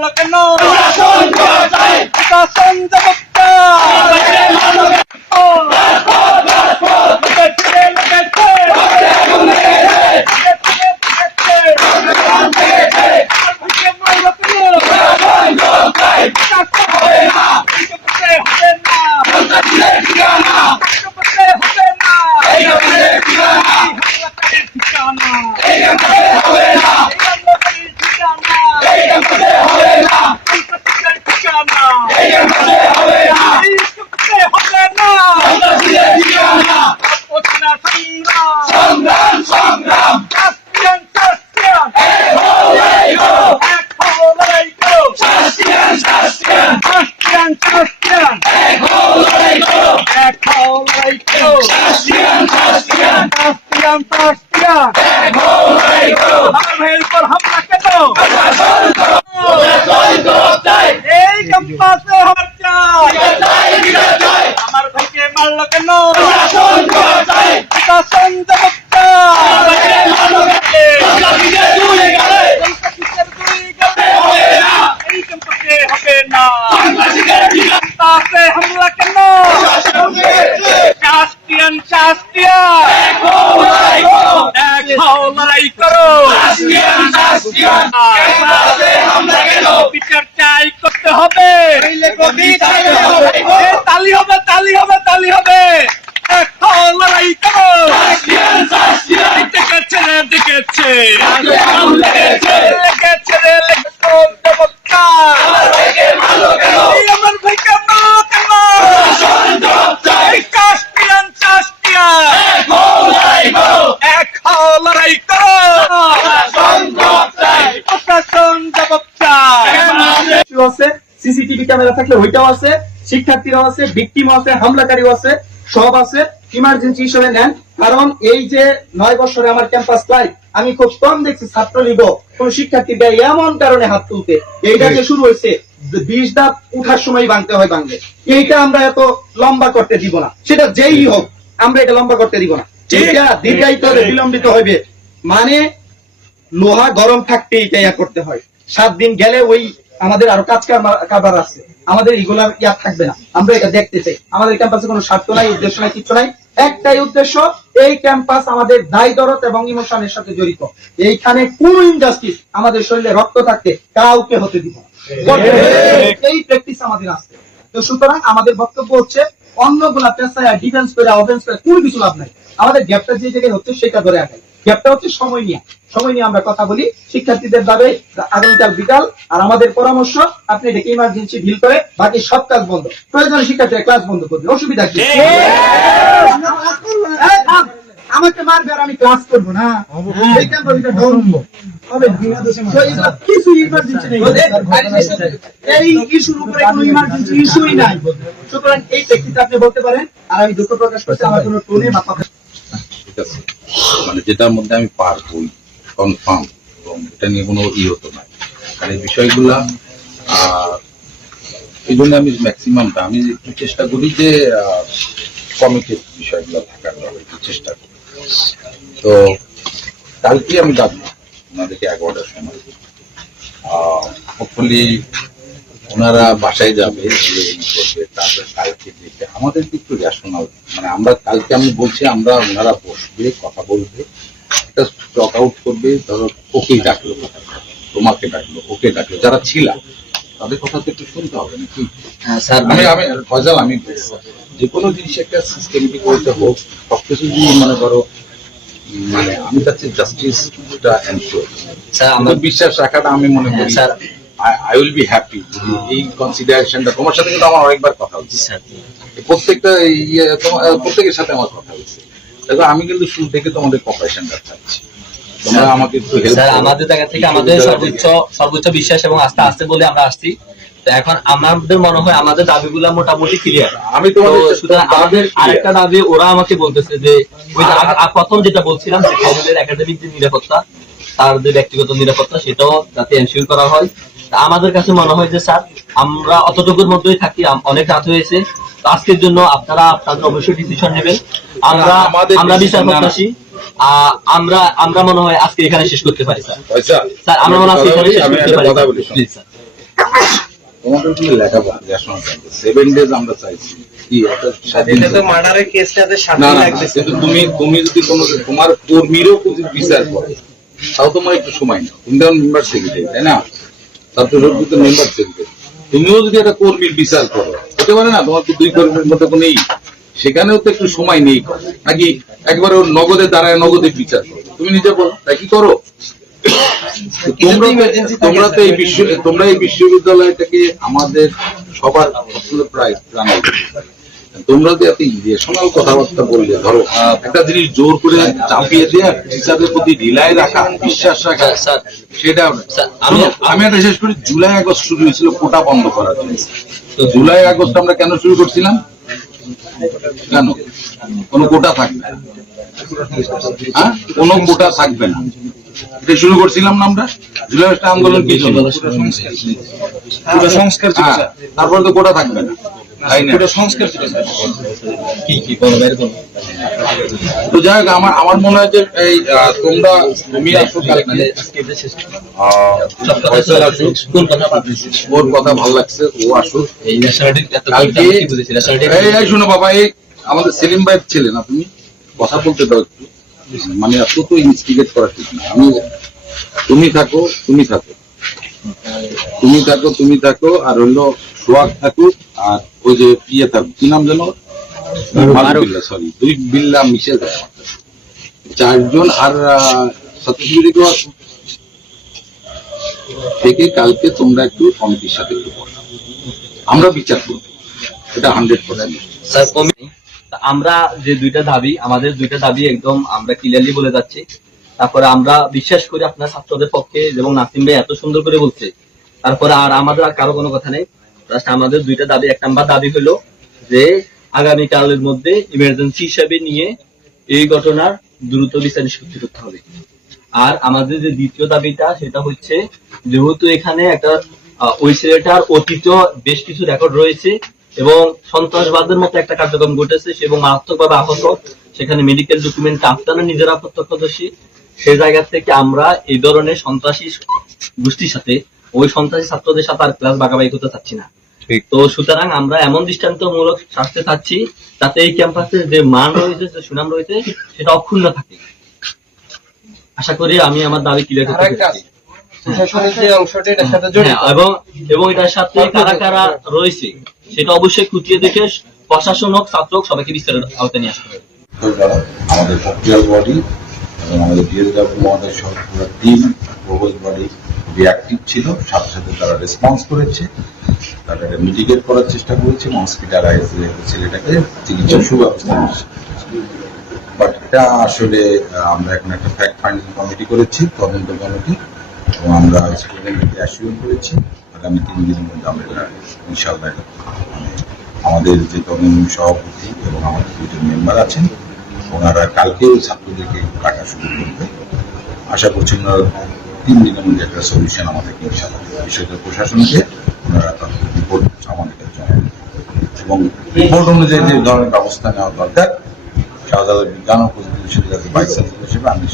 মারল কেন? প্রশাসন জবাবটা আমার ভাইকে মারল কেন? প্রশাসন জবাবটা হবে না। হামলা কেন? শাস্তিয়ান লড়াই করো। বিচার চাই করতে হবে। তালি হবে, তালি হবে, তালি হবে। লড়াই করো। দেখেছে রে, দেখেছে লেগেছে রে, আমার ভাইকে মারলো কেন? লড়াই করো। প্রশাসন জবাব চায়। সিসিটিভি ক্যামেরা থাকলে ওইটাও আছে, শিক্ষার্থীরাও আছে, ভিকটিমও আছে, হামলাকারীও আছে, সব আছে। ইমার্জেন্সি হিসেবে নেন, কারণ এই যে 9 বছরে আমার ক্যাম্পাস লাইফ আমি খুব কম দেখছি ছাত্রলীগ কোন শিক্ষার্থী দেয় এমন কারণে হাত তুলতে। এইটা যে শুরু হয়েছে 20 ধাপ উঠার সময় ভাঙতে হয় ভাঙলে, এইটা আমরা এত লম্বা করতে দিব না। সেটা যেই হোক, আমরা এটা লম্বা করতে দিব না। এটা দীর্ঘায়িত হবে, বিলম্বিত হবে। মানে লোহা গরম থাকতে এটা করতে হয়। 7 দিন গেলে ওই আমাদের আরো কাজ কারবার আছে, আমাদের এগুলা থাকবে না। আমরা এটা দেখতে চাই। আমাদের ক্যাম্পাসে কোনো স্বার্থ নাই, উদ্দেশ্য নাই, কিছু নাই। একটাই উদ্দেশ্য, এই ক্যাম্পাস আমাদের দায় দরদ এবং ইমোশনের সাথে জড়িত। এইখানে কোন ইনজাস্টিস আমাদের শরীরে রক্ত থাকতে কাউকে হতে দিব না। এই প্র্যাকটিস আমাদের আছে। তো সুতরাং আমাদের বক্তব্য হচ্ছে অন্যগুলা পেশায় ডিফেন্স করে অফেন্স করে কোনো কিছু লাভ নাই। আমাদের গ্যাপটা যে জায়গায় হচ্ছে সেটা ধরে আগাই। গ্যাপটা হচ্ছে সময় নিয়ে আমরা কথা বলি। শিক্ষার্থীদের দাবি আগামীকাল বিকাল, আর আমাদের পরামর্শ আপনি এটাকে ইমার্জেন্সি ডিল করে বাকি সব কাজ বন্ধ, প্রয়োজনে শিক্ষার্থীরা ক্লাস বন্ধ করবে, অসুবিধা কি? আমাকে মারবে আর আমি ক্লাস করবো না? কিছু ইমার্জেন্সি নেই, এই ইস্যুর উপরে কোনো ইমার্জেন্সি ইস্যুই নাই। সুতরাং এই প্রেক্ষিতে আপনি বলতে পারেন। আর আমি দুঃখ প্রকাশ করছি আমার কোনো টোনে মাথা মানে যেটার মধ্যে আমি পারবই কনফার্ম, এবং এটা নিয়ে কোনো হতো না। আর এই বিষয়গুলা এই জন্য আমি ম্যাক্সিমামটা আমি একটু চেষ্টা করি যে কমিটির বিষয়গুলো থাকার একটু চেষ্টা করি। তো কালকে আমি ডাকবো ওনাদেরকে 11টার সময়। হোপফুলি ওনারা বাসায় যাবে, তারপরে কালকে দেখে আমাদের একটু রেশনাল, মানে আমরা কালকে আমি বলছি আমরা ওনারা বসবে, কথা বলবে, একটা স্টক আউট করবে। ধরো ওকেই ডাকলো, তোমাকে ডাকলো, ওকে ডাকলো, যারা ছিল তাদের কথা তো একটু শুনতে হবে নাকি? আমি ফয়জাল, আমি যে কোনো জিনিস একটা সিস্টেমেটিক করতে হোক, সবকিছু যদি মনে করো, মানে আমি চাচ্ছি জাস্টিসটা এনশিওর। আমার বিশ্বাস রাখাটা আমি মনে করি sir I will be happy এই কনসিডারেশনটা। তোমার সাথে কিন্তু আমার অনেকবার কথা হচ্ছে, প্রত্যেকটা প্রত্যেকের সাথে আমার কথা হচ্ছে। দেখো আমি কিন্তু শুরু থেকে তোমাদের কোঅপারেশনটা চাচ্ছি, তোমরা আমাকে একটু হেল্প করো। আমাদের জায়গা থেকে আমাদের সর্বোচ্চ বিশ্বাস এবং আস্থা আসতে বলে আমরা আসছি। তো এখন আমাদের মনে হয় আমাদের দাবিগুলো মোটামুটি ক্লিয়ার। আমি তোমাদের আমাদের আরেকটা দাবি, ওরা আমাকে বলতেছে যে ওই প্রথম যেটা বলছিলাম যে কলেজের একাডেমিক যে নিরাপত্তা, তার যে ব্যক্তিগত নিরাপত্তা, সেটাও যাতে এনশিওর করা হয়। আমাদের কাছে মনে হয় যে স্যার আমরা অতটুকুর মধ্যেই থাকি, অনেক রাত হয়েছে। আজকের জন্য আপনারা আপনাদের অবশ্যই ডিসিশন নেবেন। আমরা বিচার প্রত্যাশী। আমরা মনে হয় আজকে এখানে শেষ করতে পারি স্যার। আমরা মনে হয় এখানে শেষ করতে পারি। তোমাদের কিন্তু লেখাপড়া রেশনাল 7 ডেজ আমরা চাইছি কি একটা স্বাধীন এটা তো মার্ডারের কেসটাতে না সাথে না না, লাগতেছে। কিন্তু তুমি যদি কোনো তোমার কর্মীরও যদি বিচার করে তাও তোমার একটু সময় নাও, তুমি তখন মেম্বার সেক্রেটারি তাই না, ছাত্র সংসদ মেম্বার সেক্রেটারি, তুমিও যদি একটা কর্মীর বিচার করো হতে পারে না, তোমার তো 2 কর্মীর মধ্যে কোনো নেই, সেখানেও তো একটু সময় নেই নাকি একবার ওর নগদে দাঁড়ায় নগদে বিচার করো, তুমি নিজে বলো তাই কি করো? তোমরা তো তোমরা এই বিশ্ববিদ্যালয়টাকে আমাদের সবার প্রায় জানো, তোমরা যে এত ইরেশনাল কথাবার্তা বললে, ধরো একটা জিনিস জোর করে চাপিয়ে দেওয়া, টিচারদের প্রতি ঢিলায় রাখা, বিশ্বাস রাখা, স্যার সেটা আমি একটা শেষ করি। জুলাই আগস্ট শুরু হয়েছিল কোটা বন্ধ করার জন্য। তো জুলাই আগস্ট আমরা কেন শুরু করছিলাম? কেন? কোনো কোটা থাকবে না, হ্যাঁ কোনো কোটা থাকবে না, এটা শুরু করছিলাম না আমরা। জুলাই আগস্ট আন্দোলন কি ছিল? সংস্কার ছিল স্যার। তারপরে তো কোটা থাকবে না, তাই না? সংস্কার ছিল স্যার। কি বলো বাইরে বলো। তো যাই হোক, আমার মনে হয় যে এই তুমি আসো কালকে, মানে আজকে এটা শেষ ফয়সাল আসুক, কোন কথা ভাবতেছি ওর কথা ভালো লাগছে, ও আসুক এই ন্যাশনালিটি এত কালকে। কি বুঝেছি ন্যাশনালিটি এই শোনো বাবা, এই আমাদের সেলিম ভাইয়ের ছেলে না, তুমি কথা বলতে দাও একটু, মানে এত তো ইনস্টিগেট করা ঠিক না। তুমি থাকো আর হইলো সোহাগ থাকুক, আর ওই যে থাকুক, কি নাম যেন, সরি 2 বিল্লা মিশে যায়, 4 জন, আর সত্যজিৎ আসুক থেকে কালকে তোমরা একটু কমিটির সাথে একটু বসো, আমরা বিচার করবো, এটা 100%। স্যার আমরা যে আমাদের দুইটা দাবি একদম আমরা ক্লিয়ারলি বলে যাচ্ছি। তারপরে আমরা বিশ্বাস করি আপনার ছাত্রদের পক্ষে, এবং নাসিম ভাই এত সুন্দর করে বলছে, তারপরে আর আমাদের আর কারো কোনো কথা নেই। আমাদের দুইটা দাবি, 1 নাম্বার দাবি হলো যে আগামীকালের মধ্যে ইমার্জেন্সি হিসাবে নিয়ে এই ঘটনার দ্রুত বিচার নিষ্পত্তি করতে হবে। আর আমাদের যে দ্বিতীয় দাবিটা, সেটা হচ্ছে যেহেতু এখানে একটা ওই ছেলেটার অতীত বেশ কিছু রেকর্ড রয়েছে এবং সন্ত্রাসবাদের মতো একটা কার্যক্রম ঘটেছে এবং মারাত্মকভাবে আহত, সেখানে মেডিকেল ডকুমেন্ট আপনারা নিজেরা প্রত্যক্ষদর্শী, সেই জায়গা থেকে আমরা এই ধরনের সন্ত্রাসী গোষ্ঠীর সাথে, ওই সন্ত্রাসী ছাত্রদের সাথে আর ক্লাস ভাগাভাগি করতে চাচ্ছি না। তো সুতরাং আমরা এমন দৃষ্টান্তমূলক শাস্তি চাচ্ছি যাতে এই ক্যাম্পাসের যে মান রয়েছে, যে সুনাম রয়েছে, সেটা অক্ষুণ্ণ থাকে। আশা করি আমি আমার দাবি ক্লিয়ার করতে পেরেছি। এবং এটার সাথে কারা কারা রয়েছে সেটা অবশ্যই খুঁটিয়ে দেখে প্রশাসন হোক, ছাত্র হোক, সবাইকে বিচারের আওতায় নিয়ে আসতে হবে। আমাদের পক্রিয়াল বডি এবং আমাদের ডিএসডব্লিউ মহোদয় সহ পুরো টিম প্রবোজ বডি খুবই অ্যাক্টিভ ছিল, সাথে সাথে তারা রেসপন্স করেছে, তারা মিটিগেট করার চেষ্টা করেছে, হসপিটালাইজ ছেলেটাকে চিকিৎসার সুব্যবস্থা নিচ্ছে। বাট এটা আসলে আমরা এখন একটা ফ্যাক্ট ফাইন্ডিং কমিটি করেছি, তদন্ত কমিটি, এবং আমরা স্টুডেন্টকে অ্যাসিওর করেছি আগামী 3 দিনের মধ্যে আমরা ইনশাআল্লাহ আমাদের যে তদন্ত সভাপতি এবং আমাদের 2 জন মেম্বার আছেন, ওনারা কালকেও ছাত্রদেরকে ডাকা শুরু করবে। আশা করছি ওনারা 3 দিনের মধ্যে একটা সলিউশন আমাদেরকে ইনশাআল্লাহ বিষয়টা প্রশাসনকে ওনারা তাদের রিপোর্ট আমাদেরকে জানাবেন এবং রিপোর্ট অনুযায়ী যে ধরনের ব্যবস্থা নেওয়া দরকার শাহজালাল বিজ্ঞান ও প্রযুক্তি বিশ্ববিদ্যালয়ের ভাইস চ্যান্সেলর হিসেবে আমি